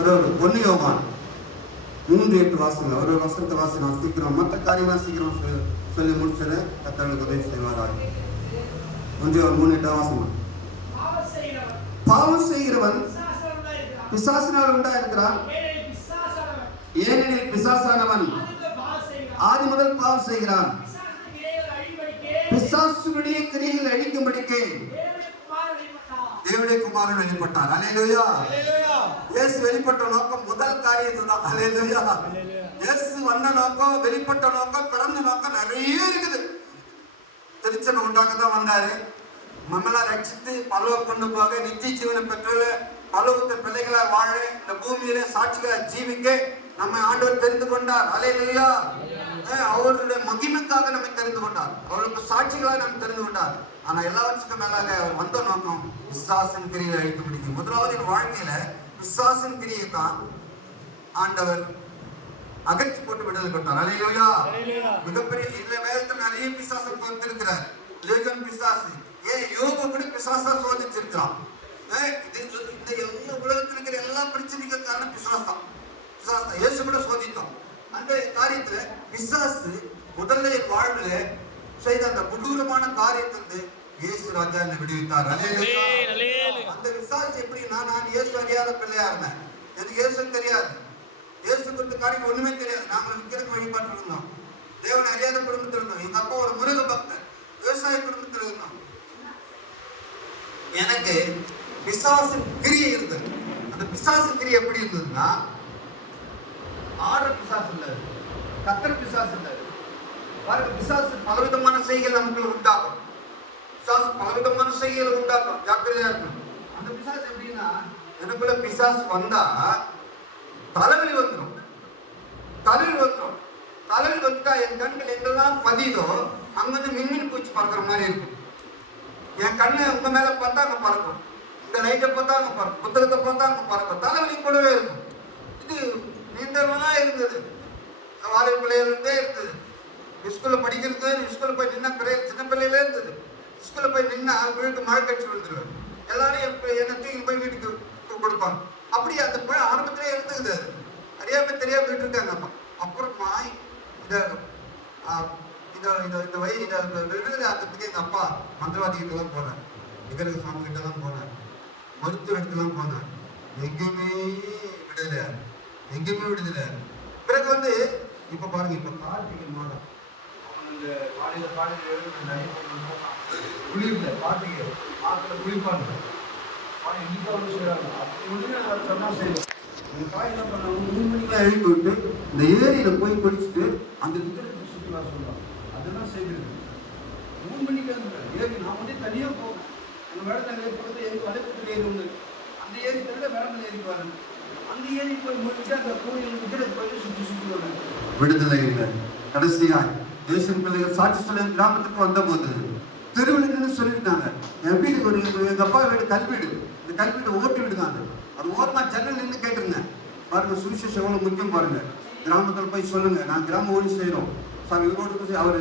ஒரு 1 யோவான் 3:8 வாசிங்க. ஒரு வசனத்தை வாசி, நான் சீக்கிரம் மற்ற காரியம்லாம் சீக்கிரம் சொல்லி முடிச்சது. கர்த்தருக்கு உதவி செய்வாராக. 1 யோவான் 3:8 வாசிங்க. பாவம் செய்கிறவன் பிசாசினால் உண்டாயிருக்கிறான், ஏனெனில் பிசாசானவன் ஆதி முதல் பாவம் செய்கிறான். பிசாசுடைய கிரியைகள் அழிக்கும்படிக்கு தேவனுடைய குமாரன் வெளிப்பட்டார். அல்லேலூயா. இயேசு வெளிப்பட்ட நோக்கம் முதல் காரியம் தான். அல்லேலூயா. இயேசு வந்த நோக்கம், வெளிப்பட்ட நோக்கம், பிறந்த நோக்கம் நிறைய இருக்குது. திருச்சபை உண்டாக்க தான் வந்தாரு. நம்மளை ரட்சித்து பரலோகம் கொண்டு போக, நித்திய ஜீவனை பெற்று பரலோகத்தை பிள்ளைகளா வாழ, இந்த பூமியில சாட்சிகளை ஜீவிக்க நம்ம ஆண்டவர் தெரிந்து கொண்டார். அல்லேலூயா. அவருடைய மகிமைக்காக நம்மை தெரிந்து கொண்டார். அவருக்கு சாட்சிகளாக நம்ம தெரிந்து கொண்டார். ஆனா எல்லாவற்றுக்கும் மேலாக அவர் வந்த நோக்கம் பிசாசின் கிரியை அழிக்க முடியும். முதலாவது என் வாழ்க்கையில பிசாசின் கிரியை தான் ஆண்டவர் அகற்றி போட்டு விடுதலை கொண்டார். அல்லேலூயா. மிகப்பெரிய இல்ல வேதத்தில் நிறைய பிசாசு இருக்கிறார். லேகன் பிசாசு, யோபு கூட பிசாசா சோதிச்சிருக்கிறான். இந்த எல்லா உலகத்தில் இருக்கிற எல்லா பிரச்சனைக்கு காரணம் பிசாஸ் தான். இயேசு கூட சோதித்தோம். அந்த காரியத்துல பிசாசு முதல்ல என் வாழ்வுல செய்த அந்த கொடூரமான காரியத்திலிருந்து இயேசு ராஜா என்னை விடுவித்தார். அந்த பிசாசு எப்படின்னா, நான் இயேசு அறியாத பிள்ளையா இருந்தேன். எனக்கு இயேசு தெரியாது, இயேசு குறித்த காரியம் ஒண்ணுமே தெரியாது. நாங்கள் விக்கிரக வழிபாட்டு இருந்தோம், தேவனை அறியாத குடும்பத்தில் இருந்தோம். எங்க அப்பா ஒரு முருக பக்தர், விவசாய குடும்பத்தில் இருந்தோம். எனக்கு பிசாசு கிரியை இருந்தது. அந்த பிசாசு கிரியை எப்படி இருந்ததுன்னா, ஆறு பிசாசு இல்லை, கத்திர பிசாசு இல்லை. பாருங்க, பிசாசு பலவிதமான செய்கைகள் நமக்கு உண்டாக்கும். பிசாசு பலவிதமான செய்கைகளை உண்டாக்கும். ஜாக்கிரதையா இருக்கும். அந்த பிசாசு எப்படின்னா, எனக்குள்ள பிசாசு வந்தா தலைவலி வந்துடும். தலைவலி வந்துட்டா என் கண்கள் எங்கெல்லாம் பதிதோ அங்கிருந்து மின்மின் பூச்சி பறக்கிற மாதிரி இருக்கும். என் கண்ணு உங்க மேல பார்த்தா அங்க பறக்கும், இந்த லைட்டை பார்த்தா அங்க பறக்கும், புத்தகத்தை பார்த்தா அங்க பறக்கும். தலைவலி கூடவே இருக்கும். இது நீண்டவனா இருந்தது. வாழை பிள்ளையிலிருந்தே இருந்தது. ஸ்கூல்ல படிக்கிறது, ஸ்கூல்ல போய் நின்னா சின்ன பிள்ளையிலே இருந்தது. ஸ்கூல்ல போய் நின்னா வீட்டுக்கு மழை கட்சி விழுந்துருவேன். எல்லாரும் என்ன தூக்கி போய் வீட்டுக்கு கொடுப்பாங்க. அப்படி அந்த ஆரம்பத்திலே இருந்தது. அறியாம தெரியாம வீட்டு இருக்காங்க. அப்புறமா இந்த விடுதலை ஆக்கிறதுக்கு எங்க அப்பா மந்திரவாதிகிட்டலாம் போனார், விக்கிரக சாமி கிட்டலாம் போனார், மருத்துவ இடத்துலாம் போனார். எங்கேயுமே விடுதலை. பிறகு இப்ப பாருங்க, இப்ப கார்த்திகை மாதம் காலையில குளிர்ல கார்த்திகை ஆத்துல குளிப்பாங்க. எழுப்பி விட்டு இந்த ஏரியில போய் குளிச்சுட்டு அந்த விக்கிரகத்தை சுற்றுலா சொல்லுவாங்க. அதெல்லாம் செய்திருக்கு. 3 மணிக்கு ஏரி நான் தனியா போவேன். அந்த வேடத்தாங்க பக்கத்துல எங்க வடக்கு ஏரி ஒண்ணு, அந்த ஏரி தவிர வேடத்தில் ஏரி பாருங்க. அந்த ஏரி போய் முடிச்சுட்டு அந்த கோயில் விக்கிரக போய் சுற்றி வருவாங்க. விடுதலை இல்லை. கடைசியாய் தேசம் பிள்ளைகள் சாட்சி சொல்ல கிராமத்துக்கு வந்த போது தெருவிலுன்னு சொல்லிட்டாங்க. என் வீட்டுக்கு ஒரு எங்க அப்பா வீடு கல்வீடு, இந்த கல்வீடு ஓட்டு வீடுதாங்க. அது ஓரமா ஜன்னல் நின்று கேட்டிருந்தேன். பாருங்க, சுவிசேஷம் எவ்வளவு முக்கியம் பாருங்க. கிராமத்தில் போய் சொல்லுங்க, நான் கிராம ஊழி செய்யறோம் சாமி ரோடு. அவர்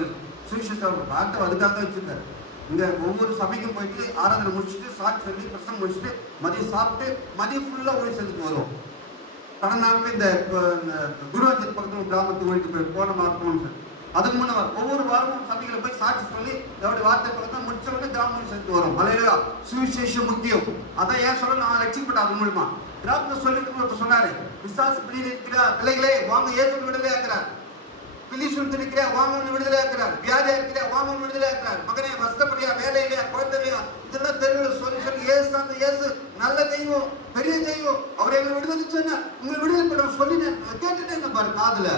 சுவிசேஷம் டாக்டர் அதுக்காக தான் வச்சிருக்காரு. இங்க ஒவ்வொரு சபைக்கும் போயிட்டு ஆராதனை முடிச்சுட்டு சாட்சி சொல்லி பிரசங்கம் முடிச்சுட்டு மதியம் சாப்பிட்டு மதியம் ஃபுல்லா ஊழி செஞ்சுட்டு வருவோம். கடந்த நாட்கள் இந்த குருவாஞ்சல் பக்கத்தில் கிராமத்துக்கு ஓடிட்டு போன மாற்றம்னு அதுக்கு முன்ன ஒவ்வொரு வாரமும் சபைகளை போய் சாட்சி சொல்லி அவருடைய வார்த்தை பக்கத்தில் முடிச்ச உடனே கிராமம் செஞ்சு வரும். மலையில சுவிசேஷம் முக்கியம். அதான் ஏன் சொல்ல, நான் ரட்சிக்கப்பட்ட அது மூலமா கிராமத்தை சொல்லிட்டு சொன்னாரு, பிசாசு பிள்ளைகளே வாங்க, ஏசு விடுதலை ஆக்குறார். பிள்ளி சுருத்து இருக்கிற வாங்க விடுதலை ஆக்குறார். வியாதியா இருக்கிற வாங்க விடுதலை ஆக்குறார். மகனே வசப்படியா, வேலை இல்லையா, குழந்தையா, இதெல்லாம் தெருவில் சொல்லி ஏசு அந்த இயேசு நல்ல தெய்வம், பெரிய தெய்வம், அவர் எங்களை விடுதலை சொன்ன உங்களை விடுதலை பண்ண சொல்லி கேட்டுட்டே இருந்த பாரு, காதுல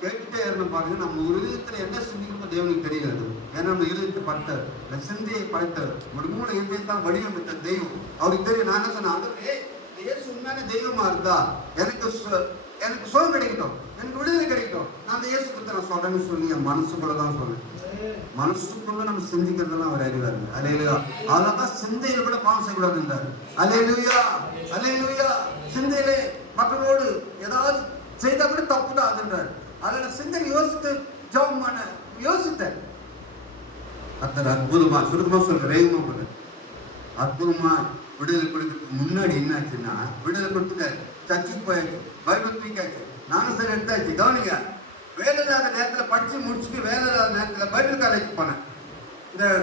கேட்டுட்டே இருந்த பாருங்க. நம்ம ஒரு இதயத்துல என்ன சிந்திக்கணும் தேவனுக்கு தெரியாது. ஏன்னா நம்ம இருதயத்தை படைத்தார், சிந்தையை படைத்தார், ஒரு மூணு இருதயத்தான் வடிவமைத்த தெய்வம் அவருக்கு தெரியும். நான் என்ன சொன்னேன், இயேசு உண்மையான தெய்வமா இருந்தா எனக்கு சுகம் கிடைக்கட்டும், எனக்கு விடுதலை கிடைக்கட்டும், நான் அந்த இயேசு பத்தி நான் சொல்றேன்னு சொல்லி என் மனசுக்குள்ளதான் சொன்னேன். மனசுக்குள்ள நம்ம சிந்திக்கிறதெல்லாம் அவர் அறிவாரு. அல்லேலூயா. அதனாலதான் சிந்தையில கூட பாவம் செய்யக்கூடாது என்றார். அல்லேலூயா, அல்லேலூயா. சிந்தையிலே மற்றவரோடு ஏதாவது செய்தா கூட தப்புதான் அதுன்றார். அதனால சிந்தை யோசித்து ஜெபமான யோசித்தேன். அத்தனை அற்புதமா சுருக்கமா சொல்றேன், அற்புதமா விடுதலை கொடுக்கிறதுக்கு முன்னாடி என்ன ஆச்சுன்னா, விடுதலை கொடுத்துட்டாரு. சர்ச்சுக்கு போயாச்சு, பைபிள் தூக்காச்சு, நானும் சரி எடுத்தாச்சு. கவனிங்க, வேலை இல்லாத நேரத்தில் படித்து முடிச்சுட்டு வேலை இல்லாத நேரத்தில் பைபிள் காலேஜ் போனேன். இந்த